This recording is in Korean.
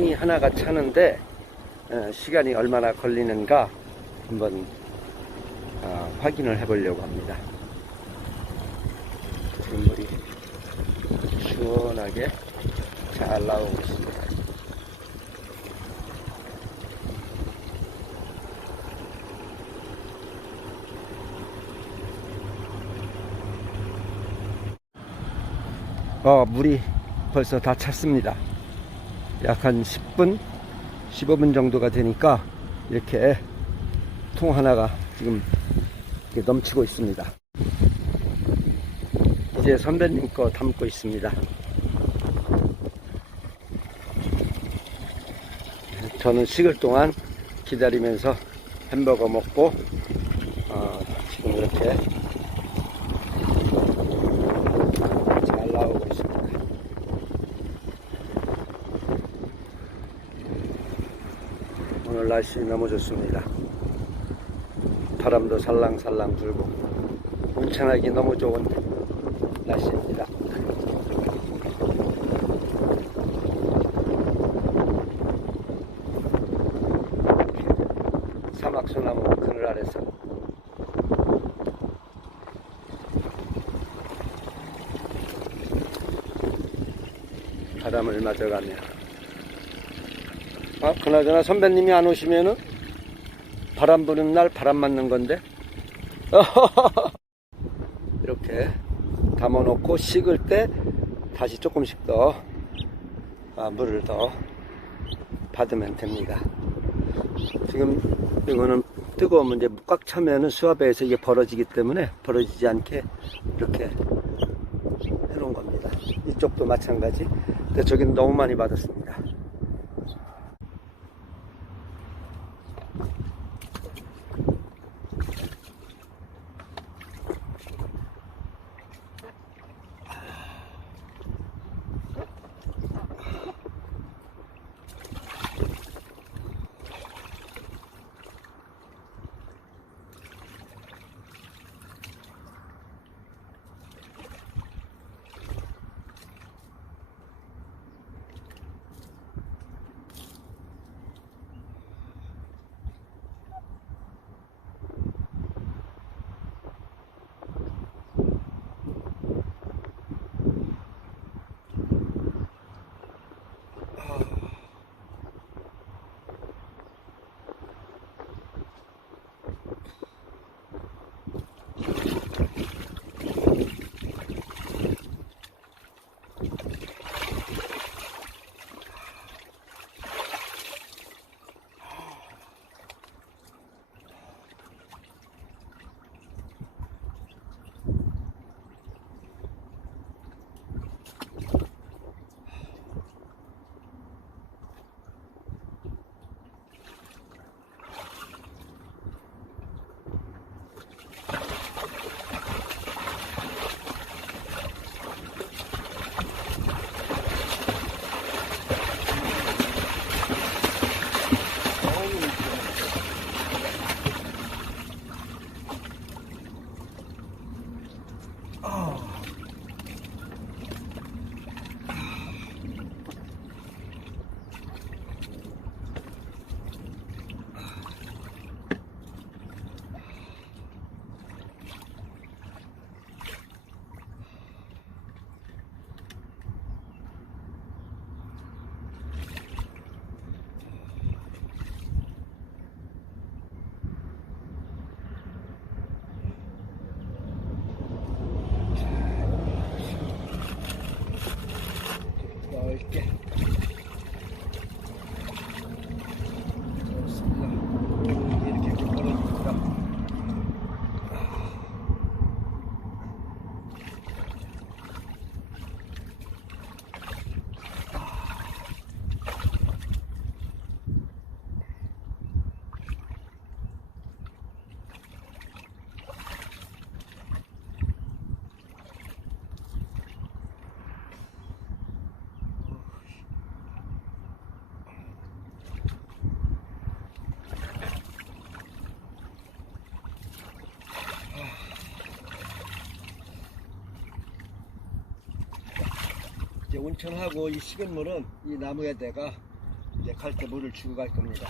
통이 하나가 차는데 어, 시간이 얼마나 걸리는가 한번 어, 확인을 해 보려고 합니다. 지금 물이 시원하게 잘 나오고 있습니다. 어, 물이 벌써 다 찼습니다. 약 한 10분, 15분 정도가 되니까 이렇게 통 하나가 지금 넘치고 있습니다. 이제 선배님 거 담고 있습니다. 저는 식을 동안 기다리면서 햄버거 먹고 어, 지금 이렇게 잘 나오고 있습니다. 오늘 날씨 너무 좋습니다. 바람도 살랑살랑 불고 운천하기 너무 좋은 날씨입니다. 사막소나무 그늘 아래서 바람을 맞아가며 아 그나저나 선배님이 안 오시면은 바람 부는 날 바람 맞는 건데 이렇게 담아놓고 식을 때 다시 조금씩 더 아, 물을 더 받으면 됩니다. 지금 이거는 뜨거우면 이제 꽉 차면은 수압에서 이게 벌어지기 때문에 벌어지지 않게 이렇게 해놓은 겁니다. 이쪽도 마찬가지. 근데 저기는 너무 많이 받았습니다. 온천하고 이 식은 물은 이 나무에다가 갈때 물을 주고 갈 겁니다.